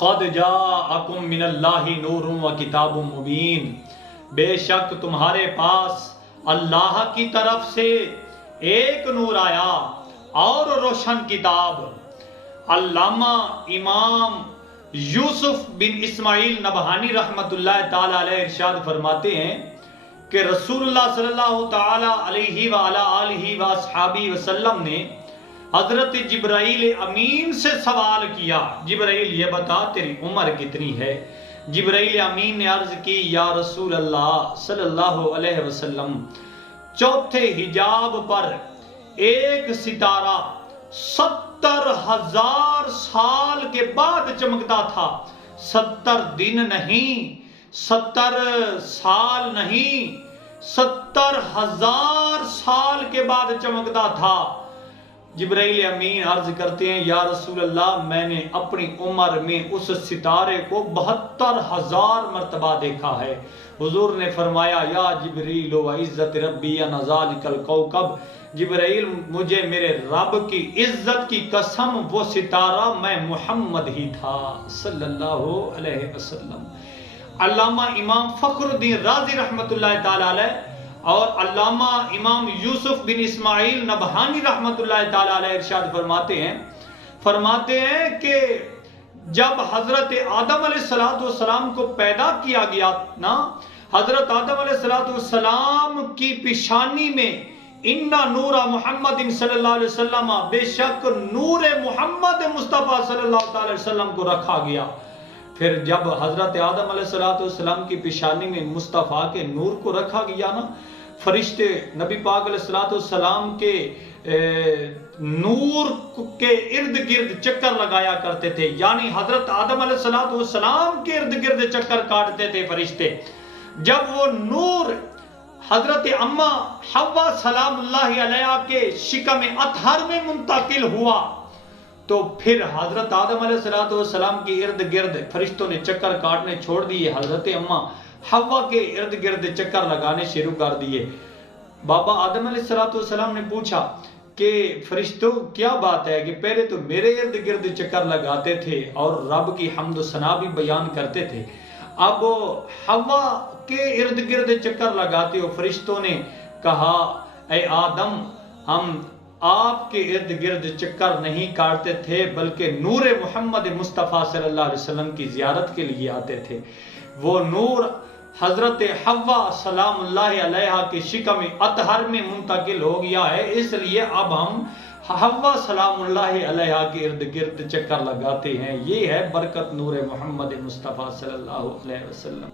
قد جاءکم من اللہ نور و کتاب مبین، بے شک تمہارے پاس اللہ کی طرف سے ایک نور آیا اور روشن کتاب۔ علامہ امام یوسف بن اسماعیل نبہانی رحمت اللہ تعالی علیہ ارشاد فرماتے ہیں کہ رسول اللہ صلی اللہ تعالی علیہ وآلہ وآصحابہ وسلم نے حضرت جبرائیل امین سے سوال کیا، جبرائیل یہ بتا تیری عمر کتنی ہے؟ جبرائیل امین نے عرض کی، یا رسول اللہ صلی اللہ علیہ وسلم، چوتھے حجاب پر ایک ستارہ 70,000 سال کے بعد چمکتا تھا، 70 دن نہیں، 70 سال نہیں، 70,000 سال کے بعد چمکتا تھا۔ جبرائیل امین عرض کرتے ہیں، یا رسول اللہ میں نے اپنی عمر میں اس ستارے کو 72,000 مرتبہ دیکھا ہے۔ حضور نے فرمایا، یا جبریل و عزت ربی انا ذالک الکوکب، جبرائیل مجھے میرے رب کی عزت کی قسم وہ ستارہ میں محمد ہی تھا صلی اللہ علیہ وسلم۔ علامہ امام فخر الدین رازی رحمت اللہ تعالی علیہ اور علامہ امام یوسف بن اسماعیل نبہانی رحمت اللہ تعالی علیہ ارشاد فرماتے ہیں کہ جب حضرت آدم علیہ السلام کو پیدا کیا گیا نا، حضرت آدم علیہ السلام کی پیشانی میں اِنَّ نور محمد صلی اللہ علیہ وسلم، بے شک نور محمد مصطفیٰ صلی اللہ علیہ وسلم کو رکھا گیا۔ پھر جب حضرت آدم علیہ السلام کی پیشانی میں مصطفیٰ کے نور کو رکھا گیا نا، فرشتے نبی پاک علیہ السلام کے نور کے ارد گرد چکر لگایا کرتے تھے، یعنی حضرت آدم علیہ السلام کے ارد گرد چکر کاٹتے تھے فرشتے۔ جب وہ نور حضرت اما حوا سلام اللہ علیہ کے شکم اطہر میں منتقل ہوا تو پھر حضرت آدم علیہ السلام کی ارد گرد فرشتوں نے چکر کاٹنے چھوڑ دیے، حضرت اما حوا کے ارد گرد چکر لگانے شروع کر دیے۔ بابا آدم علیہ السلام نے پوچھا کہ فرشتوں کیا بات ہے کہ پہلے تو میرے ارد گرد چکر لگاتے تھے اور رب کی حمد و ثنا بھی بیان کرتے تھے، اب حوا کے ارد گرد چکر لگاتے ہو؟ فرشتوں نے کہا، اے آدم، ہم آپ کے ارد گرد چکر نہیں کاٹتے تھے بلکہ نور محمد مصطفیٰ صلی اللہ علیہ وسلم کی زیارت کے لیے آتے تھے۔ وہ نور حضرت حوا سلام اللہ علیہ کے شکم اطہر میں منتقل ہو گیا ہے، اس لیے اب ہم حوا سلام اللہ علیہ کے ارد گرد چکر لگاتے ہیں۔ یہ ہے برکت نور محمد مصطفیٰ صلی اللہ علیہ وسلم۔